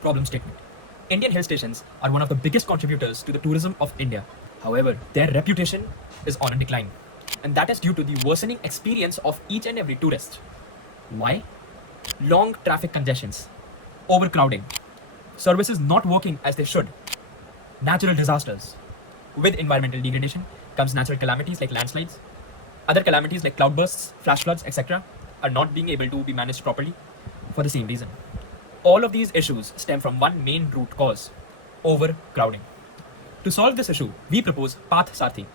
Problem statement. Indian hill stations are one of the biggest contributors to the tourism of India. However, their reputation is on a decline. And that is due to the worsening experience of each and every tourist. Why? Long traffic congestions, overcrowding, services not working as they should, natural disasters. With environmental degradation comes natural calamities like landslides. Other calamities like cloudbursts, flash floods, etc. are not being able to be managed properly for the same reason. All of these issues stem from one main root cause: overcrowding. To solve this issue, we propose Path Sarthi.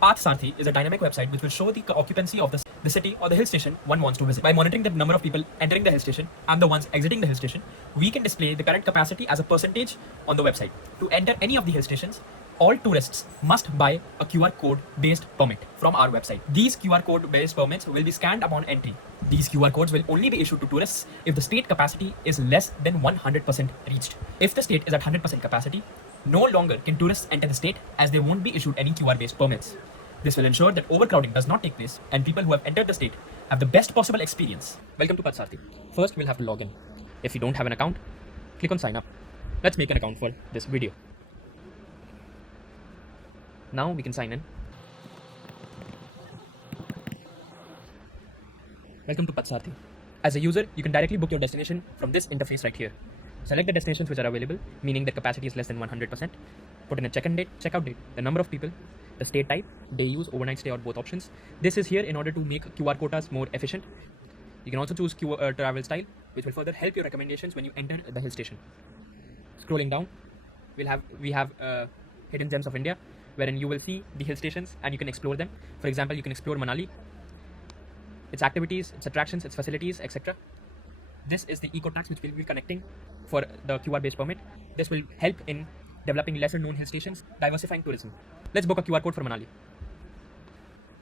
Path Sarthi is a dynamic website which will show the occupancy of the city or the hill station one wants to visit. By monitoring the number of people entering the hill station and the ones exiting the hill station, we can display the current capacity as a percentage on the website. To enter any of the hill stations, all tourists must buy a QR code based permit from our website. These QR code based permits will be scanned upon entry. These QR codes will only be issued to tourists if the state capacity is less than 100% reached. If the state is at 100% capacity, no longer can tourists enter the state as they won't be issued any QR based permits. This will ensure that overcrowding does not take place and people who have entered the state have the best possible experience. Welcome to Pathsarthi. First, we'll have to log in. If you don't have an account, click on sign up. Let's make an account for this video. Now we can sign in. Welcome to Pathsarthi. As a user, you can directly book your destination from this interface right here. Select the destinations which are available, meaning that capacity is less than 100%. Put in a check-in date, check-out date, the number of people, the state type, day use, overnight stay, or both options. This is here in order to make QR quotas more efficient. You can also choose travel style, which will further help your recommendations when you enter the hill station. Scrolling down, we have hidden gems of India, wherein you will see the hill stations and you can explore them. For example, you can explore Manali, its activities, its attractions, its facilities, etc. This is the eco tax which we'll be connecting for the QR based permit. This will help in developing lesser known hill stations, diversifying tourism. Let's book a QR code for Manali.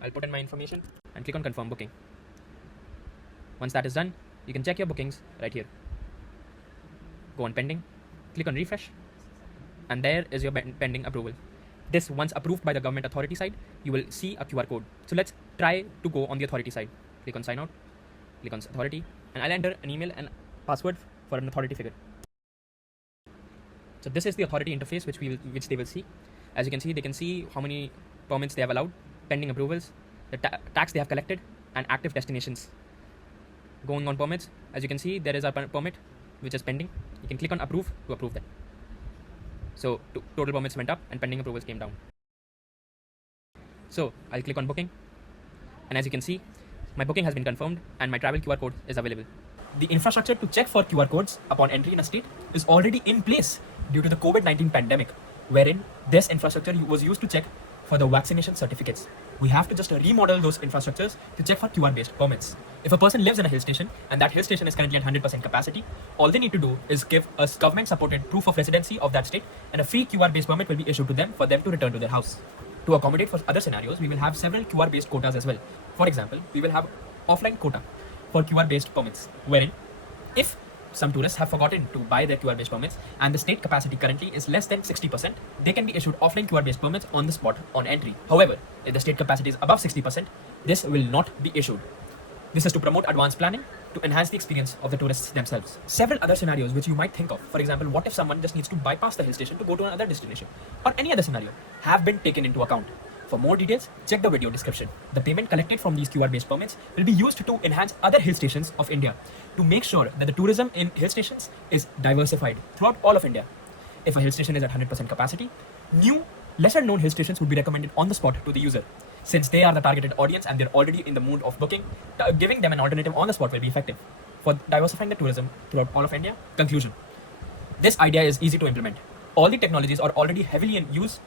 I'll put in my information and click on confirm booking. Once that is done, you can check your bookings right here. Go on pending, click on refresh, and there is your pending approval. This, once approved by the government authority side, you will see a QR code. So let's try to go on the authority side. Click on sign out, click on authority, and I'll enter an email and password for an authority figure. So this is the authority interface which they will see. As you can see, they can see how many permits they have allowed, pending approvals, the tax they have collected, and active destinations. Going on permits, as you can see, there is a permit which is pending. You can click on approve to approve that. So total permits went up and pending approvals came down. So I'll click on booking, and as you can see, my booking has been confirmed and my travel QR code is available. The infrastructure to check for QR codes upon entry in a state is already in place due to the COVID-19 pandemic, wherein this infrastructure was used to check for the vaccination certificates. We have to just remodel those infrastructures to check for QR-based permits. If a person lives in a hill station and that hill station is currently at 100% capacity, all they need to do is give a government-supported proof of residency of that state, and a free QR-based permit will be issued to them for them to return to their house. To accommodate for other scenarios, we will have several QR-based quotas as well. For example, we will have offline quota for QR-based permits, wherein if some tourists have forgotten to buy their QR-based permits and the state capacity currently is less than 60%, they can be issued offline QR-based permits on the spot on entry. However, if the state capacity is above 60%, this will not be issued. This is to promote advanced planning to enhance the experience of the tourists themselves. Several other scenarios which you might think of, for example, what if someone just needs to bypass the hill station to go to another destination, or any other scenario, have been taken into account. For more details, check the video description. The payment collected from these QR-based permits will be used to enhance other hill stations of India, to make sure that the tourism in hill stations is diversified throughout all of India. If a hill station is at 100% capacity, new, lesser known hill stations would be recommended on the spot to the user. Since they are the targeted audience and they're already in the mood of booking, giving them an alternative on the spot will be effective for diversifying the tourism throughout all of India. Conclusion. This idea is easy to implement. All the technologies are already heavily in use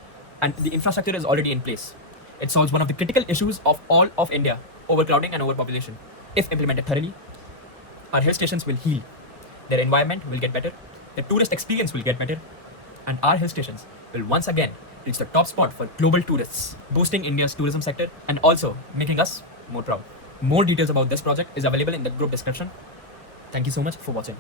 and the infrastructure is already in place. It solves one of the critical issues of all of India, overcrowding and overpopulation. If implemented thoroughly, our hill stations will heal, their environment will get better, the tourist experience will get better, and our hill stations will once again reach the top spot for global tourists, boosting India's tourism sector and also making us more proud. More details about this project is available in the group description. Thank you so much for watching.